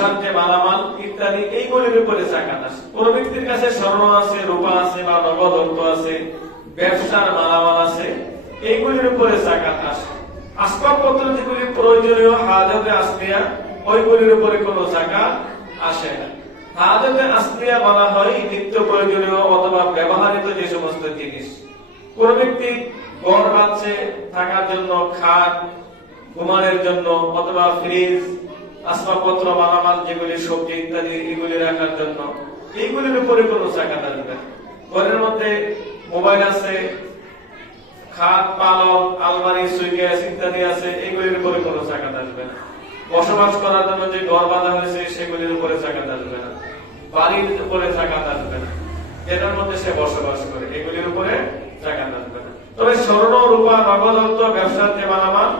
ব্যবসার যে মালামাল ইত্যাদি এইগুলির উপরে যাকাত আসে। কোন ব্যক্তির কাছে স্বর্ণ আছে, রূপা আছে বা নগদ অর্থ আছে, ব্যবসার মালামাল আছে, এইগুলির উপরে যাকাত আসে। আসবাবপত্র যেগুলি প্রয়োজনীয় হাজতে আসলিয়া, ওইগুলির উপরে কোনো যাকাত আসে না। হাজতে আসলিয়া বলা হয় নিত্য প্রয়োজনীয় অথবা ব্যবহৃত যে সমস্ত জিনিস। কোন ব্যক্তি ঘর বাঁধছে থাকার জন্য, খাট ঘুমানোর জন্য, অথবা ফ্রিজ, আসবাবপত্র মালামাল যেগুলি সবজি ইত্যাদি এগুলি রাখার জন্য, এইগুলির উপরে কোনো যাকাত আসবে। ঘরের মধ্যে মোবাইল আছে, খাট পালক আলমারি সুইকেস ইত্যাদি আছে, এগুলির উপরে কোনো যাকাত আসবে না। বসবাস করার জন্য যে ঘর বাঁধা হয়েছে সেগুলির উপরে যাকাত আসবে না। বাড়ির উপরে যাকাত আসবে না, যেটার মধ্যে সে বসবাস করে, এগুলির উপরে যাকাত আসবে না। তবে স্বর্ণ রূপা নগদ অর্থ ব্যবসার যে মালামাল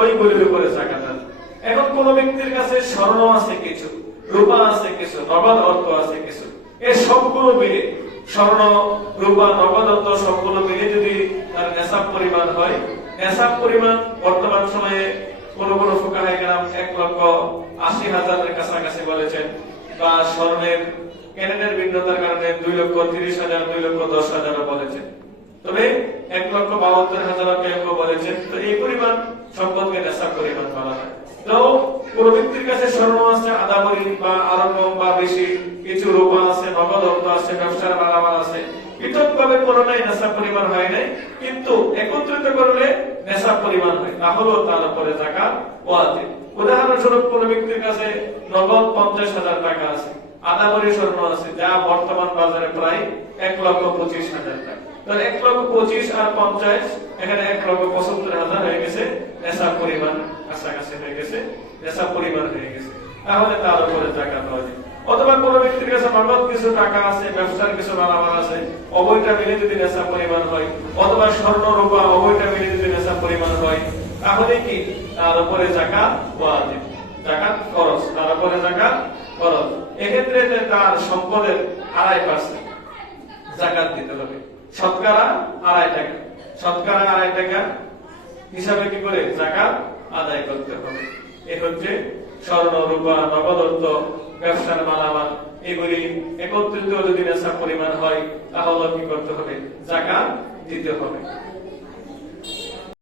ওইগুলির উপরে যাকাত আসবে। এখন কোন ব্যক্তির কাছে স্বর্ণ আছে কিছু, রূপা আছে কিছু, নগদ অর্থ আছে কিছু, এই সবগুলো মিলে স্বর্ণ রূপা নগদ অর্থ সবগুলো মিলে যদি তার নেশাব পরিমাণ হয়, নেশাব পরিমাণ বর্তমান সময়ে কোন কোন ফুকাহায়ে কেরাম 1,80,000 কাছাকাছি বলেছেন, বা স্বর্ণের কেনেনের ভিন্নতার কারণে 2,30,000 2,10,000 বলেছেন, তবে 1,72,000 কেউ বলেছেন। তো এই পরিমাণ সম্পদকে নেশাব পরিমাণ বলা হয়। তো কোন ব্যক্তির কাছে স্বর্ণ আছে আধা ভরি বা আরো কম বা বেশি, কিছু রূপা আছে, নগদ অর্থ আছে, ব্যবসার মালামাল আছে, পৃথকভাবে কোনটাই নেশাব পরিমাণ হয় নাই, কিন্তু একত্রিত করলে নেশাব পরিমাণ হয়, তাহলেও তার উপরে যাকাত ওয়াজিব। উদাহরণস্বরূপ কোন ব্যক্তির কাছে নগদ 50,000 টাকা আছে, আধা ভরি স্বর্ণ আছে, যা বর্তমান বাজারে প্রায় 1,25,000 টাকা। 1,25,000 আর 50, এখানে 1,75,000 হয়ে গেছে, নেশাব পরিমাণ কাছাকাছি হয়ে গেছে, নেশাব পরিমাণ হয়ে গেছে, তাহলে তার উপরে যাকাত ওয়াজিব। অথবা কোন ব্যক্তির কাছে নগদ কিছু টাকা আছে, ব্যবসার কিছু মালামাল আছে, উভয়টা মিলে যদি নেশাব পরিমাণ হয়, অথবা স্বর্ণ রূপা উভয়টা মিলে যদি নেশাব পরিমাণ হয়, তাহলে কি তার উপরে যাকাত ওয়াজিব, যাকাত ফরজ, তার উপরে যাকাত ফরজ। এক্ষেত্রে তার সম্পদের 2.5% যাকাত দিতে হবে। শতকরা 2.5 টাকা, শতকরা 2.5 টাকা হিসাবে কি করে যাকাত আদায় করতে হবে। এ হচ্ছে স্বর্ণ রূপা নগদ অর্থ ব্যবসার মালামাল, এগুলি একত্রিত যদি নেশাব পরিমাণ হয়, তাহলে কি করতে হবে? যাকাত দিতে হবে।